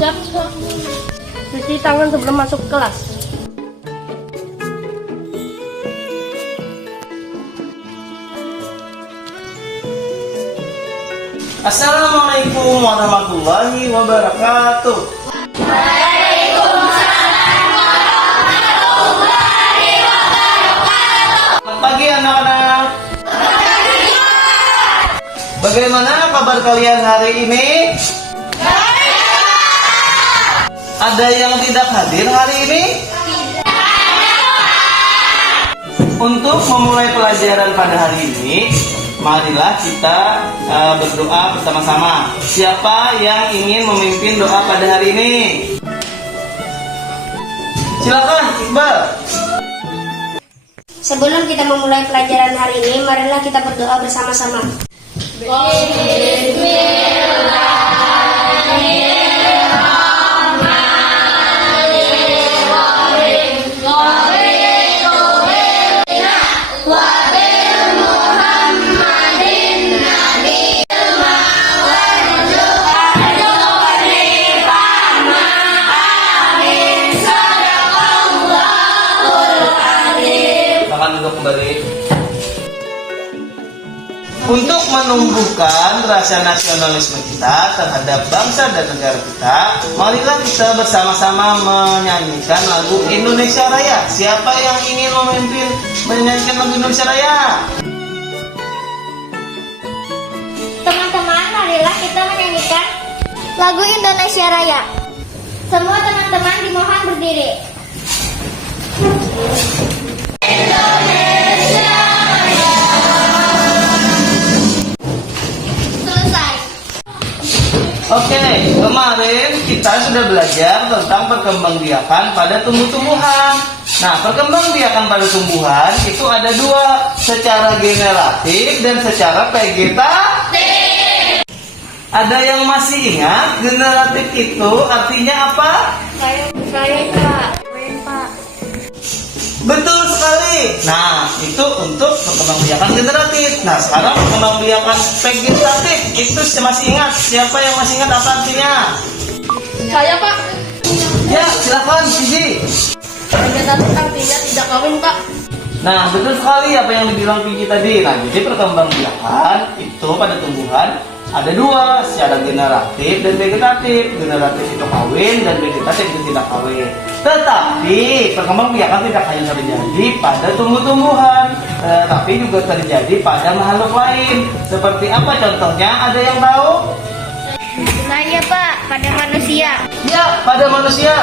Siap. Cuci tangan sebelum masuk kelas. Assalamualaikum warahmatullahi wabarakatuh. Selamat pagi anak-anak. Bagaimana kabar kalian hari ini? Ada yang tidak hadir hari ini? Untuk memulai pelajaran pada hari ini, marilah kita berdoa bersama-sama. Siapa yang ingin memimpin doa pada hari ini? Silakan, Iqbal. Sebelum kita memulai pelajaran hari ini, marilah kita berdoa bersama-sama. Kembali. Untuk menumbuhkan rasa nasionalisme kita terhadap bangsa dan negara kita, marilah kita bersama-sama menyanyikan lagu Indonesia Raya. Siapa yang ingin memimpin menyanyikan lagu Indonesia Raya? Teman-teman, marilah kita menyanyikan lagu Indonesia Raya. Semua teman-teman dimohon berdiri. Oke, kemarin kita sudah belajar tentang perkembangbiakan pada tumbuh-tumbuhan. Nah, perkembangbiakan pada tumbuhan itu ada dua, secara generatif dan secara vegetatif. Ada yang masih ingat generatif itu artinya apa? Saya Pak. Betul sekali. Nah, itu untuk perkembangbiakan generatif. Nah, sekarang perkembangbiakan vegetatif itu masih ingat? Siapa yang masih ingat apa artinya? Saya, Pak. Ya, silakan, Siji. Vegetatif artinya tidak kawin, Pak. Nah, betul sekali apa yang dibilang Pigi tadi. Nah, jadi perkembangbiakan itu pada tumbuhan ada dua, secara generatif dan vegetatif. Generatif itu kawin dan vegetatif itu tidak kawin. Tetapi perkembangbiakan tidak hanya terjadi pada tumbuh-tumbuhan, tapi juga terjadi pada makhluk lain. Seperti apa contohnya? Ada yang tahu? Saya Pak, pada manusia. Ya, pada manusia.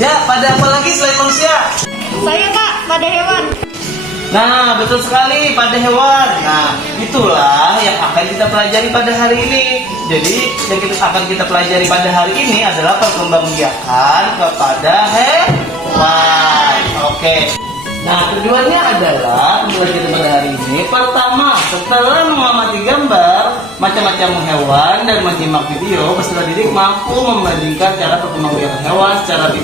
Ya, pada apa lagi selain manusia? Saya Pak, pada hewan. Nah, betul sekali, pada hewan. Nah, itulah yang akan kita pelajari pada hari ini. Jadi, yang akan kita pelajari pada hari ini adalah perkembangbiakan kepada hewan. Oke. Nah, tujuannya adalah belajar pada hari ini. Pertama, setelah mengamati gambar macam-macam hewan dan menyimak video, peserta didik mampu membandingkan cara perkembangbiakan hewan secara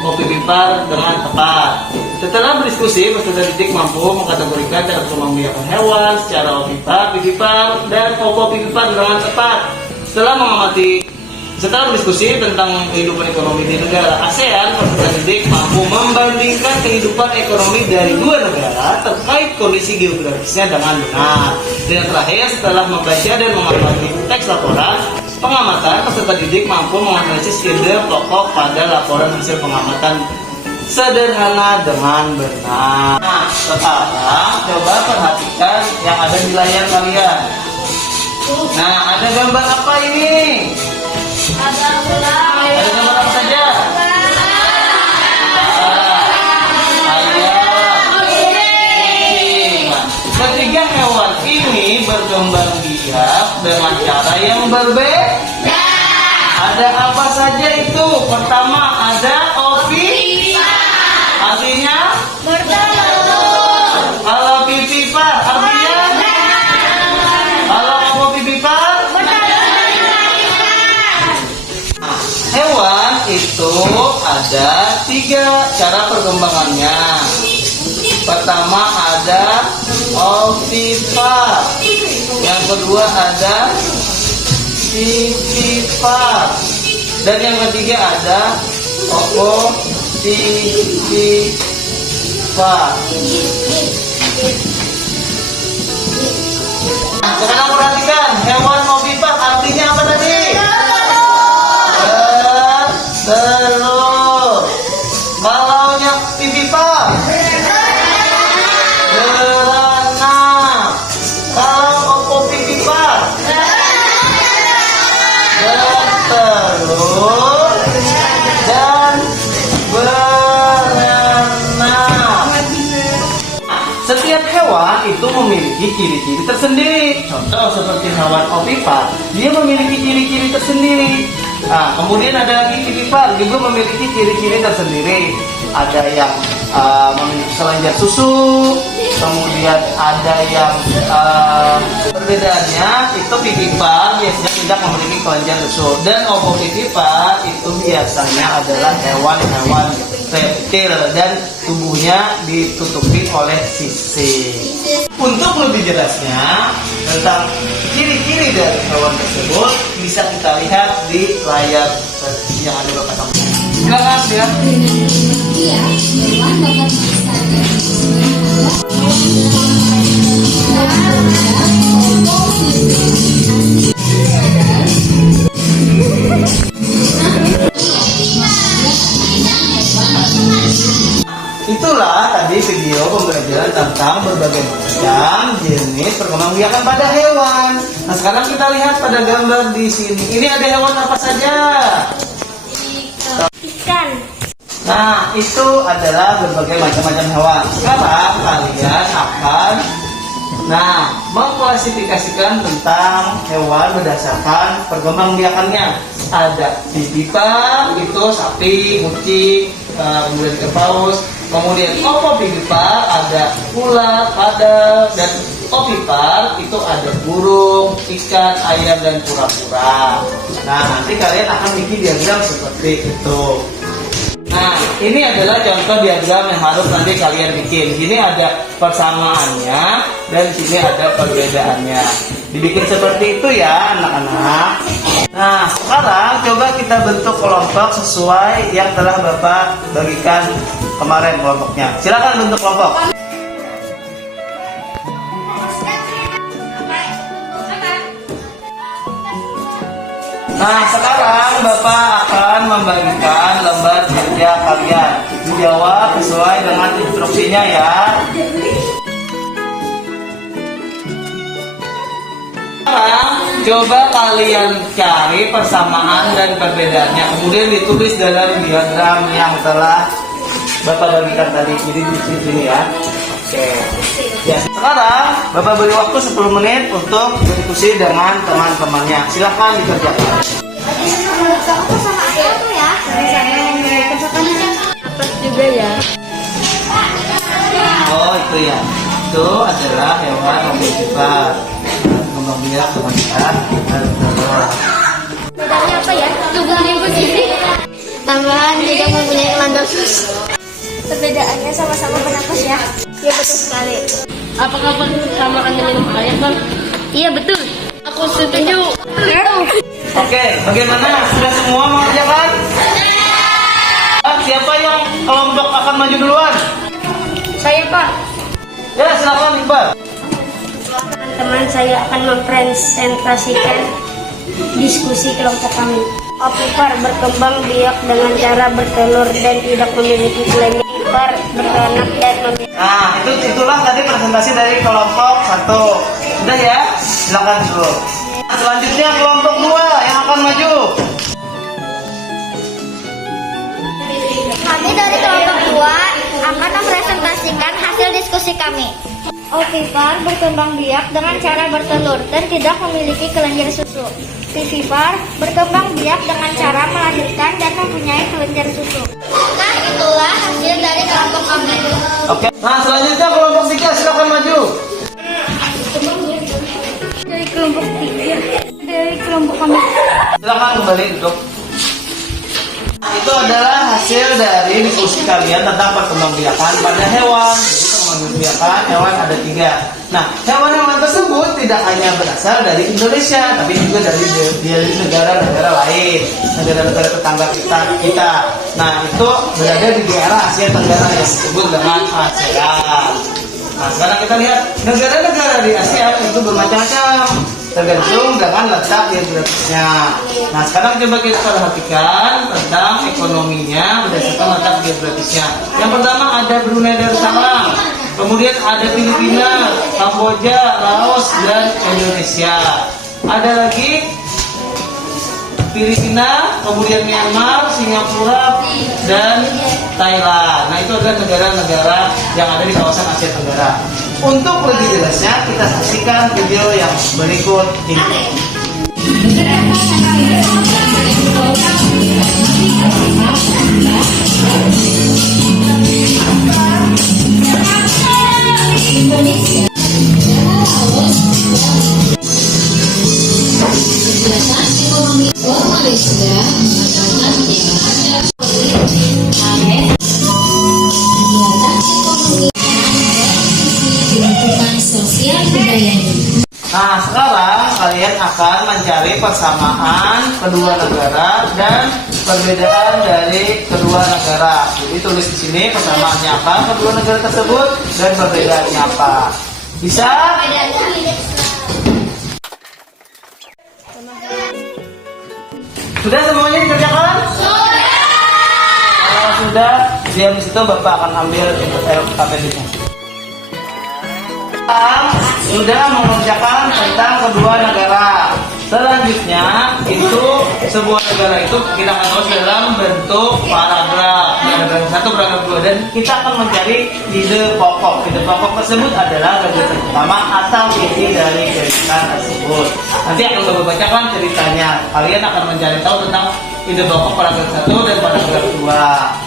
ovipar dengan tepat. Setelah berdiskusi, peserta didik mampu mengkategorikan cara perkembangbiakan hewan secara ovipar, dan ovovivipar dengan tepat. Setelah berdiskusi tentang kehidupan ekonomi di negara ASEAN, peserta didik mampu membandingkan kehidupan ekonomi dari dua negara terkait kondisi geografisnya dengan benar. Dan terakhir, setelah membaca dan mengamati teks laporan pengamatan, peserta didik mampu menganalisis ide pokok pada laporan hasil pengamatan sederhana dengan benar. Nah, sekarang coba perhatikan yang ada di layar kalian. Nah, ada gambar apa ini? Ada ular. Ada gambar apa saja? Ayam, kucing. Ketiga hewan ini berkembang biak dengan cara yang berbeda. Ada apa saja itu? Pertama, ada artinya Bertelur. kalau pipipar artinya kalau ovovivipar. Hewan itu ada tiga cara perkembangannya. Pertama ada ovipar, yang kedua ada Vivipar. Dan yang ketiga ada ovovivipa. Nah, sekarang perhatikan hewan ovipar artinya apa tadi? Bertelur. Kalau yang vivipar beranak. Kalau ovovivipa bertelur dan beranak. Setiap hewan itu memiliki ciri-ciri tersendiri. Contoh seperti hewan ovipar, dia memiliki ciri-ciri tersendiri. Nah, kemudian ada lagi vivipar juga memiliki ciri-ciri tersendiri. Ada yang memiliki kelenjar susu, kemudian ada yang perbedaannya itu vivipar biasanya tidak memiliki kelenjar susu, dan ovovivipar itu biasanya adalah hewan-hewan reptil dan tubuhnya ditutupi oleh sisik. Untuk lebih jelasnya tentang ciri-ciri dari hewan tersebut bisa kita lihat di layar yang ada Bapak samping. Silakan ya. Itulah tadi video pembelajaran tentang berbagai macam jenis perkembangbiakan pada hewan. Nah, sekarang kita lihat pada gambar di sini. Ini ada hewan apa saja? Ikan. Nah, itu adalah berbagai macam-macam hewan. Sekarang kalian akan mengklasifikasikan tentang hewan berdasarkan perkembangbiakannya. Ada vivipar, itu sapi, kucing, kemudian ikan paus. Kemudian ovovivipar ada ular, pada, dan ovipar itu ada burung, ikan, ayam, dan kura-kura. Nah, nanti kalian akan bikin diagram seperti itu. Nah, ini adalah contoh diagram yang harus nanti kalian bikin. Sini ada persamaannya dan sini ada perbedaannya. Dibikin seperti itu ya, anak-anak. Nah, sekarang coba kita bentuk kelompok sesuai yang telah Bapak bagikan kemarin kelompoknya. Silakan bentuk kelompok. Nah, sekarang Bapak akan membagikan lembar kerja kalian. Dijawab sesuai dengan instruksinya ya. Sekarang coba kalian cari persamaan dan perbedaannya. Kemudian ditulis dalam diagram yang telah Bapak bagikan tadi. Jadi di sini ya. Oke. Ya, sekarang Bapak beri waktu 10 menit untuk berdiskusi dengan teman-temannya. Silahkan dikerjakan. Aku sama ayah tuh ya. Apa juga ya? Oh, itu ya. Itu adalah hewan ovipar. Kembangbiak teman-teman. Bedanya apa ya? Tubuhnya bersisik. Tambahan tidak mempunyai kelenjar susu. Perbedaannya sama-sama bernafas ya. Iya betul sekali. Apakah persamakan dengan kalian, Bang? Iya betul. Aku setuju. Oke, bagaimana? Sudah semua mengerjakan? Siapa yang kelompok akan maju duluan? Saya, Pak. Ya, silakan Iqbal. Teman saya akan mempresentasikan diskusi kelompok kami. Ovipar berkembang biak dengan cara bertelur dan tidak memiliki kelenjar. Ovipar beranak dan memiliki. Nah, itulah tadi presentasi dari kelompok 1. Sudah ya? Silakan dulu. Nah, selanjutnya kelompok 2 yang akan maju. Kami dari kelompok 2 akan mempresentasikan hasil diskusi kami. Ovipar berkembang biak dengan cara bertelur dan tidak memiliki kelenjar susu. Vivipar berkembang biak dengan cara melahirkan dan mempunyai kelenjar susu. Nah, itulah hasil dari kelompok kami. Oke. Nah, selanjutnya kelompok 3 silakan maju. Dari kelompok 3. Dari kelompok kami. Silakan kembali duduk. Nah, itu adalah hasil dari diskusi kalian tentang perkembangbiakan pada hewan. Jadi membiarkan hewan ada 3. Nah, hewan-hewan tersebut tidak hanya berasal dari Indonesia, tapi juga dari negara-negara lain, negara-negara tetangga kita. Nah, itu berada di daerah Asia Tenggara yang disebut dengan ASEAN. Nah, sekarang kita lihat negara-negara di ASEAN itu bermacam-macam, tergantung dengan letak geografisnya. Nah, sekarang coba kita perhatikan tentang ekonominya berdasarkan letak geografisnya. Yang pertama ada Brunei Darussalam, kemudian ada Filipina, Kamboja, Laos, dan Indonesia. Ada lagi Filipina, kemudian Myanmar, Singapura, dan Thailand. Nah, itu adalah negara-negara yang ada di kawasan Asia Tenggara. Untuk lebih jelasnya, kita saksikan video yang berikut ini. Nah, sekarang kalian akan mencari persamaan kedua negara dan perbedaan dari kedua negara. Jadi tulis di sini persamaannya apa kedua negara tersebut dan perbedaannya apa. Bisa? Sudah semuanya dikerjakan? Kalau sudah, diam di situ Bapak akan ambil KTP-nya. Sudah mengerjakan tentang kedua negara. Selanjutnya itu sebuah negara itu kita akan tulis dalam bentuk paragraf. Paragraf 1, paragraf 2, dan kita akan mencari ide pokok. Ide pokok tersebut adalah gagasan pertama atau ide dari gagasan tersebut. Nanti akan Bapak bacakan ceritanya. Kalian akan mencari tahu tentang ide pokok paragraf 1 dan paragraf 2.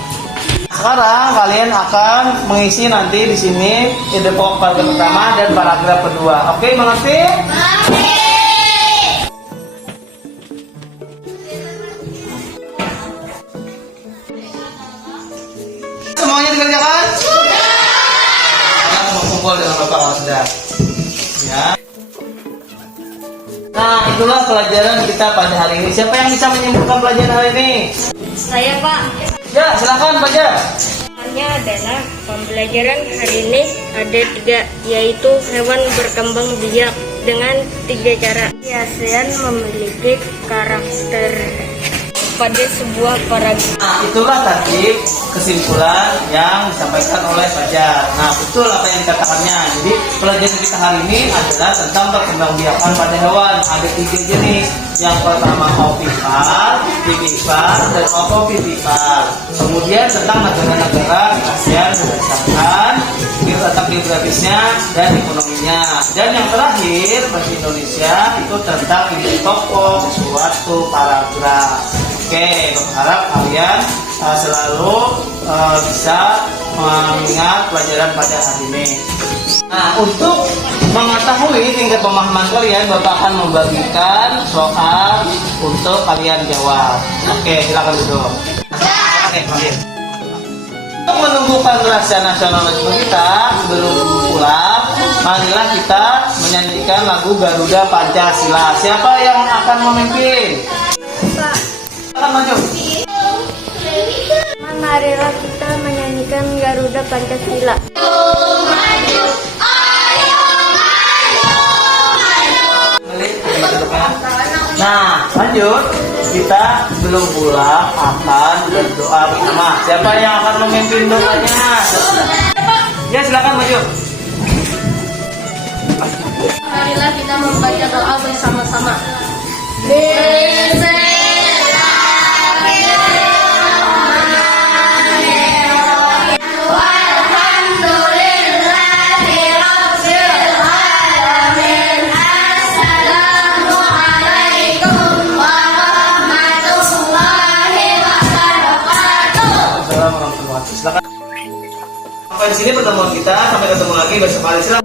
Sekarang kalian akan mengisi nanti di sini ide pokok paragraf pertama dan paragraf kedua. Oke, mengerti? Semuanya dikerjakan? Sudah. Kalian mau kumpul dengan Bapak kalau sudah. Ya. Nah, itulah pelajaran kita pada hari ini. Siapa yang bisa menyimpulkan pelajaran hari ini? Saya, Pak. Ya, silakan baca. Soalnya adalah pembelajaran hari ini ada 3, yaitu hewan berkembang biak dengan 3 cara. ASEAN memiliki karakter pada sebuah paragraf. Nah, itulah tadi kesimpulan yang disampaikan oleh Fajar. Nah, betul apa yang dikatakannya. Jadi, pelajaran kita hari ini adalah tentang perkembangbiakan pada hewan. Ada 3 jenis. Yang pertama ovipar, vivipar, dan ovovivipar. Kemudian tentang negara-negara ASEAN berdasarkan letak geografisnya dan ekonominya. Dan yang terakhir bagi Indonesia itu tentang ide pokok suatu paragraf. Oke, berharap kalian selalu bisa mengingat pelajaran pada hari ini. Nah, untuk mengetahui tingkat pemahaman kalian, Bapak akan membagikan soal untuk kalian jawab. Oke, silakan duduk. Oke, panggil. Untuk menumbuhkan rasa nasionalisme kita sebelum pulang, marilah kita menyanyikan lagu Garuda Pancasila. Siapa yang akan memimpin? Silakan maju. Marilah kita menyanyikan Garuda Pancasila. Nah, lanjut. Kita sebelum pulang akan berdoa bersama. Siapa yang akan memimpin doanya? Ya, silakan maju. Marilah kita membaca doa bersama-sama. Silakan. Sampai di sini pertemuan kita. Sampai ketemu lagi besok hari. Silakan.